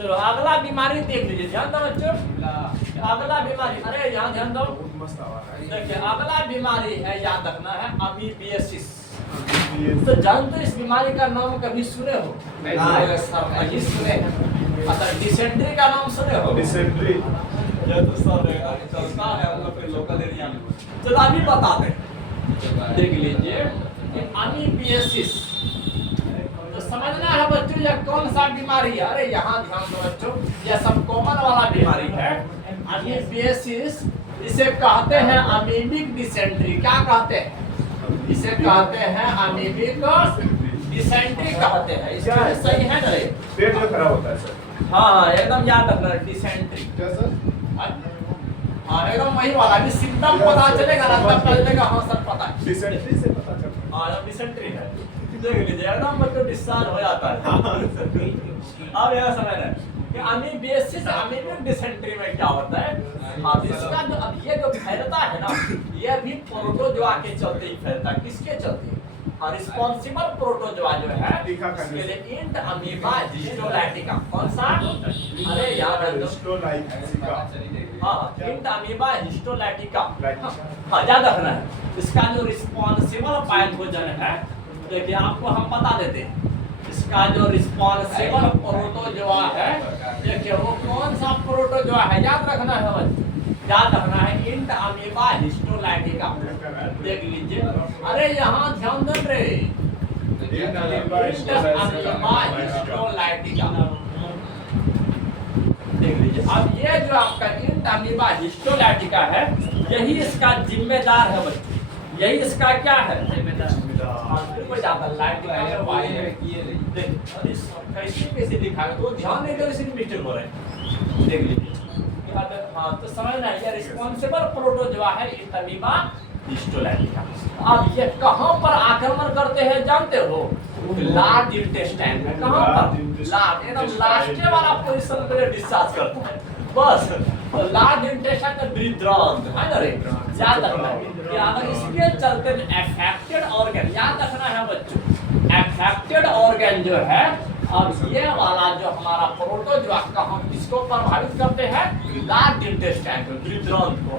चलो अगला बीमारी देख लीजिए, ध्यान दो बच्चों। अगला बीमारी, अरे यहाँ ध्यान दो, देखिए अगला बीमारी है, याद रखना है, अमीबियासिस। तो जानते इस बीमारी का नाम कभी सुने हो? नहीं सुने। अच्छा, डिसेंट्री का नाम सुने हो? डिसेंट्री ये तो सब चलता है हम लोग के लोकल एरिया में। चलो अभी बताते हैं, देख लीजिए कि अमीबियासिस तो समझना है बच्चों, यह कौन सा बीमारी है। अरे यहाँ ध्यान दो बच्चों, यह सब कॉमन वाला बीमारी है, अमीबियासिस। इसे कहते हैं अमीबिक डिसेंट्री। क्या कहते हैं? इसे कहते हैं अमीबिक डिसेंट्री कहते हैं। इसका सही है ना? पेट जो खराब होता है सर। हाँ एकदम याद रखना, डिसेंट्री। क्या सर? हाँ एकदम वही वाला, भी सिम्टम पता चलेगा ना तब पता चलेगा। हाँ सर पता है, डिसेंट्री से पता चलता है। हाँ डिसेंट्री है। देख लीजिए एकदम बच्चों डिस्चार्ज हो जाता है। अब यह समझना है कि अमीबियासिस अमीबिक डिसेंट्री में क्या होता है। अब इसका जो अब ये जो फैलता है ना, ये भी प्रोटोजोआ के चलते ही फैलता है। किसके चलते? और रिस्पॉन्सिबल प्रोटोजोआ जो है इसके लिए इंट अमीबा हिस्टोलैटिका। कौन सा? अरे यार हिस्टोलैटिका। हाँ इंट अमीबा हिस्टोलैटिका। हाँ याद रखना है। इसका जो रिस्पॉन्सिबल पैथोजन है, देखिए आपको हम बता देते हैं, इसका जो रिस्पॉन्सिबल प्रोटोजोआ है, देखिए वो कौन सा प्रोटोजोआ है, याद रखना है बच्चों, याद रखना है, इंट अमीबा हिस्टोलैटिका। देख लीजिए, अरे यहाँ ध्यान दे रे, इंट अमीबा हिस्टोलैटिका। देख लीजिए, अब ये जो आपका इंट अमीबा हिस्टोलैटिका है, यही इसका जिम्मेदार है बच्चों, यही इसका क्या है जिम्मेदार। कैसे लिखा है तो ध्यान नहीं दो, इसलिए मिस्टेक हो रहा है। देख लीजिए, हाँ तो समझना है, ये रिस्पॉन्सिबल प्रोटोजोआ है इंट अमीबा हिस्टोलैटिका। अब ये कहाँ पर आक्रमण करते हैं जानते हो? लार्ज इंटेस्टाइन में। कहाँ पर? लार्ज, एकदम लास्ट वाला पोजीशन पे डिस्चार्ज करता है बस। तो लार्ज इंटेस्टाइन का बृहद्रंथ है ना रे, याद रखना कि अगर इसके चलते अफेक्टेड ऑर्गन, याद रखना है बच्चों, अफेक्टेड ऑर्गन जो है, अब ये वाला जो हमारा प्रोटोजोआ का हम किसको प्रभावित करते हैं? लार्ज इंटेस्टाइन को, बृहद्रंथ को।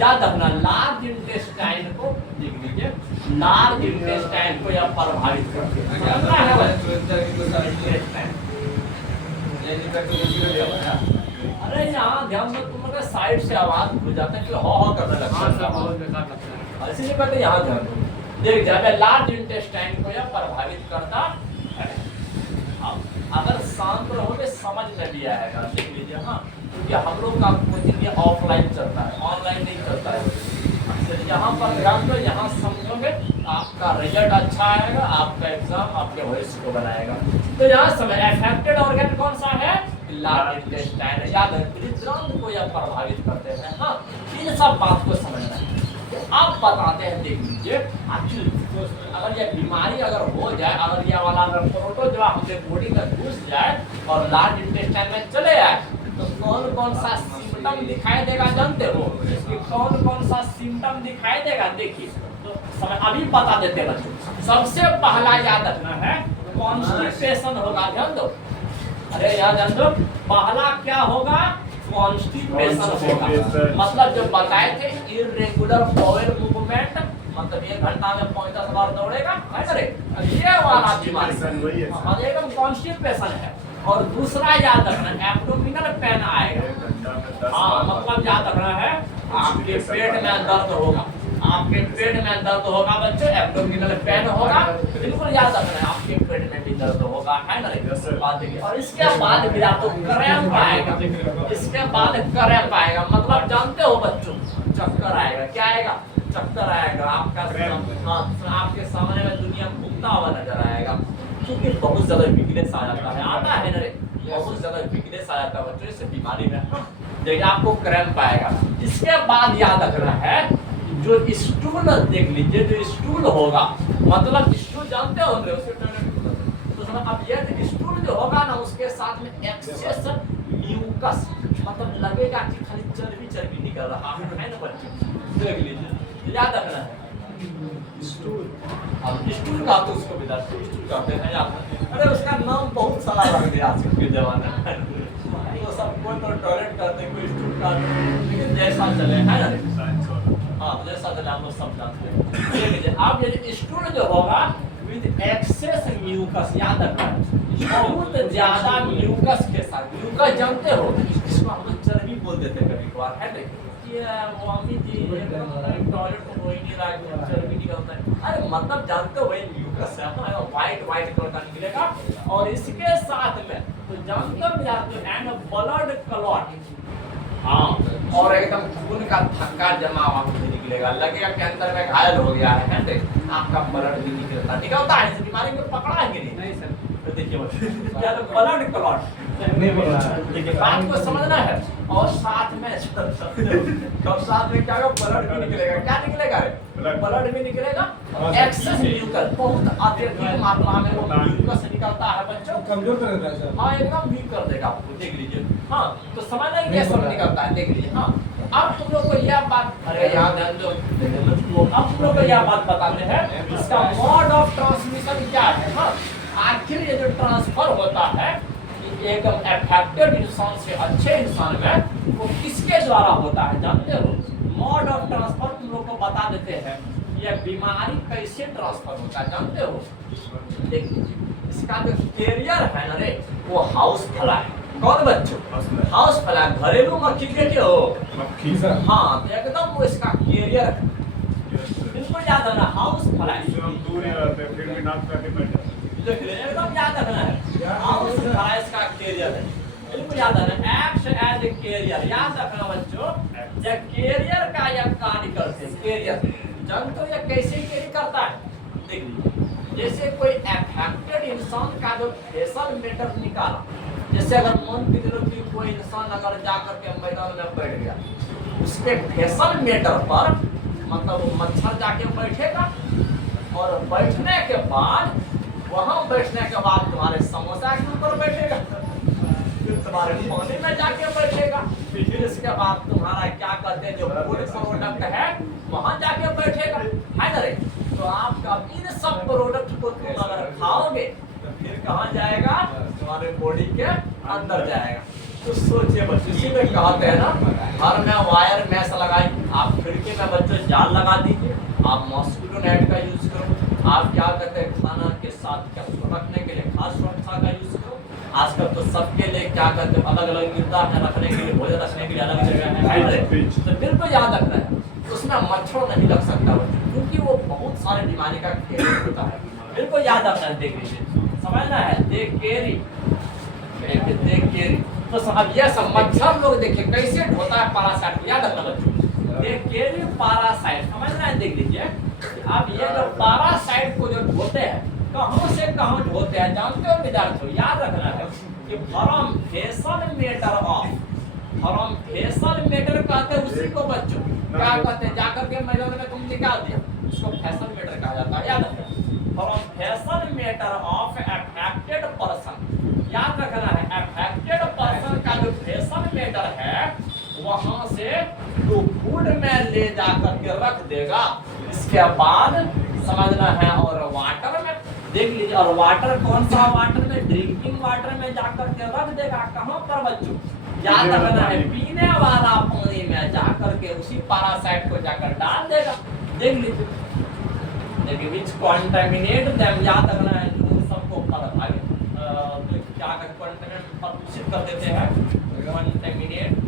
याद रखना, लार्ज इंटेस्टाइन को, देख लीजिए, लार्ज इंटेस्टाइन को यह प्रभावित करते हैं। समझना है बच्चों, अरे यहाँ ध्यान दो, तुम लोग साइड से आवाज हो जाता है कि हो करने लगता है, इसीलिए कहते यहाँ ध्यान दो। देख जाए लार्ज इंटेस्टाइन को यह प्रभावित करता है। अगर शांत रहोगे समझ में भी आएगा। देख लीजिए, हाँ क्योंकि हम लोग का कोचिंग ऑफलाइन चलता है, ऑनलाइन नहीं चलता है। यहाँ पर ध्यान दो, यहाँ समझोगे आपका रिजल्ट अच्छा आएगा, आपका एग्जाम आपके भविष्य को बनाएगा। तो यहाँ समझ, अफेक्टेड ऑर्गन कौन सा है? Large intestine. याद है, बृहद्रंथ को यह प्रभावित करते हैं। हाँ इन सब बात को समझना है। अब बताते हैं, देख लीजिए, अगर यह बीमारी अगर हो जाए, अगर यह वाला अगर प्रोटोजोआ हमने बॉडी में घुस जाए और लार्ज इंटेस्टाइन में चले आए, तो कौन कौन सा सिम्टम दिखाई देगा जानते हो? कौन कौन सा सिम्टम दिखाई देगा देखिए, तो समय अभी बता देते हैं बच्चों। सबसे पहला याद रखना है, कॉन्स्टिपेशन होगा। ध्यान दो, अरे याद ध्यान दो, पहला क्या होगा? कॉन्स्टिपेशन होगा। मतलब जो बताए थे, इरेगुलर बाउल मूवमेंट, मतलब 1 घंटा में 35 बार दौड़ेगा, है ना रे, ये वाला बीमारी एकदम कॉन्स्टिपेशन है। और दूसरा याद रखना, एब्डोमिनल पेन आएगा। हाँ मतलब याद रखना है, आपके पेट में दर्द होगा, आपके पेट में दर्द होगा बच्चों, एब्डोमिनल पेन होगा, बिल्कुल याद रखना है, आपके पेट में भी दर्द होगा, है ना रे। और इसके बाद फिर आपको क्रैम्प आएगा, इसके बाद क्रैम्प आएगा, मतलब जानते हो बच्चों, चक्कर आएगा। क्या आएगा? चक्कर आएगा। आपका आपके सामने में दुनिया घूमता हुआ नजर आएगा, क्योंकि बहुत ज्यादा वीकनेस आ जाता है, आता है ना रे, बहुत ज्यादा वीकनेस आ जाता है बच्चों इस बीमारी में। देखिए आपको क्रैम्प आएगा। इसके बाद याद रखना है, जो स्टूल देख लीजिए, जो स्टूल होगा, मतलब स्टूल जानते हो तो अब ये स्टूल जो होगा ना, उसके साथ में एक्सेस म्यूकस, मतलब लगेगा कि खाली चर्बी चर्बी निकल रहा है ना बच्चों। देख लीजिए, याद रखना है। स्टूल, अब स्टूल का तो उसको विदार्थ स्टूल कहते हैं याद। अरे उसका नाम बहुत सारा रख दिया आजकल के जमाने में। जैसा चले है ना रे? साइंस वाला। हाँ जैसा चले हम लोग सब जानते हैं। देख लीजिए आप ये स्टूल जो होगा विद एक्सेस म्यूकस, याद रखना बहुत ज्यादा म्यूकस के साथ। म्यूकस जानते हो इसको हम लोग चर्बी बोल देते हैं कभी कभार, है ना? ये मम्मी जी टॉयलेट को कोई नहीं रहा है, चर्बी निकलता है। अरे मतलब जानते हो भाई म्यूकस है, व्हाइट कलर का निकलेगा और इसके साथ में तो जानते हो एंड ब्लड क्लॉट, हाँ, और एकदम खून का थक्का जमा हुआ मुझे निकलेगा, लगेगा कि अंदर में घायल हो गया है ना? आपका ब्लड भी निकलता है। इस बीमारी में पकड़ा है कि नहीं सर? तो देखिए ब्लड क्लॉट, देखिए बात को समझना है। और साथ में कब साथ में क्या होगा, ब्लड भी निकलेगा। क्या निकलेगा? ब्लड भी निकलेगा। एक्सेस म्यूकस, बहुत अत्यधिक मात्रा में वो म्यूकस निकलता है बच्चों, कमजोर कर देता है सर। हाँ एकदम वीक कर देगा आपको, देख लीजिए। हाँ तो समझना ही कैसे निकलता है, देख लीजिए। हाँ अब तुम लोग को यह बात, अरे याद है जो अब तुम लोग को यह बात बताते हैं इसका मोड ऑफ ट्रांसमिशन क्या है। हाँ आखिर ये जो ट्रांसफर होता है एक अफेक्टेड इंसान से अच्छे इंसान में, वो किसके द्वारा होता है जानते हो? मोड ऑफ ट्रांसफर तुम लोग को बता देते हैं। यह बीमारी कैसे ट्रांसफर होता है जानते हो? देखिए इसका जो कैरियर है ना रे, वो हाउस फ्लाई है। कौन बच्चों? हाउस फ्लाई, घरेलू मक्खी के हो मक्खी सर। हाँ तो एकदम वो इसका कैरियर है, बिल्कुल याद है ना, हाउस फ्लाई। हम दूर ही रहते हैं फिर भी नाक पे बैठ जाते हैं। देख ले एकदम याद रखना है, हाउस फ्लाई इसका कैरियर है, बिल्कुल याद है ना। एक्ट एज ए कैरियर, याद रखना बच्चों, जब कैरियर का यह कार्य करते हैं, कैरियर जानते हो यह कैसे कैरी करता है? देख लीजिए जैसे कोई अफेक्टेड इंसान का जो फेशियल मैटर निकाला, जैसे अगर मन के दिनों की कोई इंसान अगर जाकर के मैदान में बैठ गया, उसके फेशियल मैटर पर मतलब वो मच्छर जाके बैठेगा और बैठने के बाद वहां बैठने के बाद तुम्हारे समोसा के ऊपर बैठेगा, फिर तुम्हारे पानी में जाके बैठेगा, फिर इसके बाद तुम्हारा क्या कहते हैं जो फूड प्रोडक्ट है वहां जाके बैठेगा, है ना रे? तो आपका इन सब प्रोडक्ट को तुम अगर खाओगे तो फिर कहाँ जाएगा? तुम्हारे बॉडी के अंदर जाएगा। तो सोचिए बच्चों, इसी में कहते हैं ना घर में वायर मैश लगाई, आप खिड़की में बच्चों जाल लगा दीजिए, आप मॉस्किटो नेट का यूज करो, आप क्या कहते हैं खाना के साथ क्या उसको रखने के लिए खास सुरक्षा का यूज करो। आजकल तो सबके लिए क्या कहते हैं अलग अलग गिरता है, रखने के लिए भोजन रखने के लिए अलग जगह है, तो बिल्कुल याद रखना है उसमें मच्छर नहीं लग सकता बच्चों, क्योंकि वो बहुत सारे बीमारी का कैरियर होता है, बिल्कुल याद रखना है। देख लीजिए समझना है, देख कैरी, देख कैरी। तो अब यह सब मच्छर लोग देखिए कैसे होता है पैरासाइट, याद रखना बच्चों, देख कैरी पैरासाइट, समझना है। देख लीजिए अब ये जो पैरासाइट को जो ढोते हैं, कहां से कहां ढोते हैं जानते हो विद्यार्थियों? याद रखना है कि from facial matter of, from facial matter कहते हैं उसी को बच्चों क्या कहते हैं, जाकर के मैदान में तुम निकाल दिया, उसको फेशियल मैटर कहा जाता है, याद रखना। From facial matter of affected person, याद रखना है अफेक्टेड पर्सन का जो फेशियल मैटर है वहां से तो फूड में ले जाकर के रख देगा, इसके बाद समझना है। और वाटर में देख लीजिए, और वाटर कौन सा वाटर में? ड्रिंकिंग वाटर में जाकर के रख देगा, कहां पर बच्चों? याद रखना है पीने वाला पानी में जाकर के उसी पैरासाइट को जाकर डाल देगा। देख लीजिए, देखिए विच कंटामिनेट देम, याद रखना है जो सबको प्रभावित क्या प्रदूषित कर देते हैं, कंटामिनेट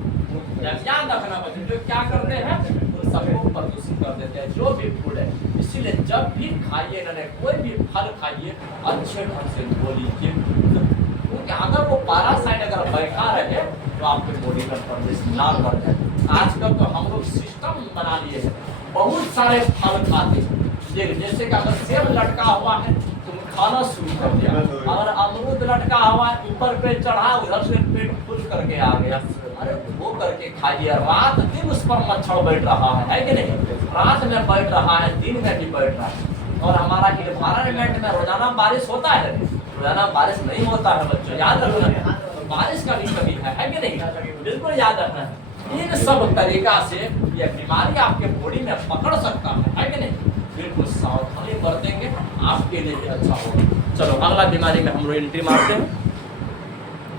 याद रखना बच्चों, जो क्या करते हैं तो सबको प्रदूषित कर देते हैं जो भी फूड है। इसीलिए जब भी खाइए ना कोई भी फल खाइए अच्छे ढंग से धो लीजिए, क्योंकि अगर वो पैरासाइट अगर बैठा रहे तो आपके बॉडी में प्रवेश ना कर जाए। आजकल तो हम लोग सिस्टम बना लिए हैं, बहुत सारे फल खाते हैं, जैसे कि अगर सेब लटका हुआ है तुम खाना शुरू कर दिया, अगर अमरूद लटका हुआ है ऊपर पे चढ़ा, उधर से पेट फुल करके आ गया, अरे वो करके खाइए। रात दिन उस पर मच्छर बैठ रहा है कि नहीं? रात में बैठ रहा है, दिन में भी बैठ रहा है। और हमारा एनवायरनमेंट में रोजाना बारिश होता है, रोजाना बारिश नहीं होता है बच्चों, याद रखना। बारिश का भी कमी है कि नहीं? बिल्कुल याद रखना है। इन सब तरीका से यह बीमारी आपके बॉडी में पकड़ सकता है कि नहीं? बिल्कुल सावधानी बरतेंगे, आपके लिए भी अच्छा होगा। चलो अगला बीमारी में हम लोग एंट्री मारते हैं।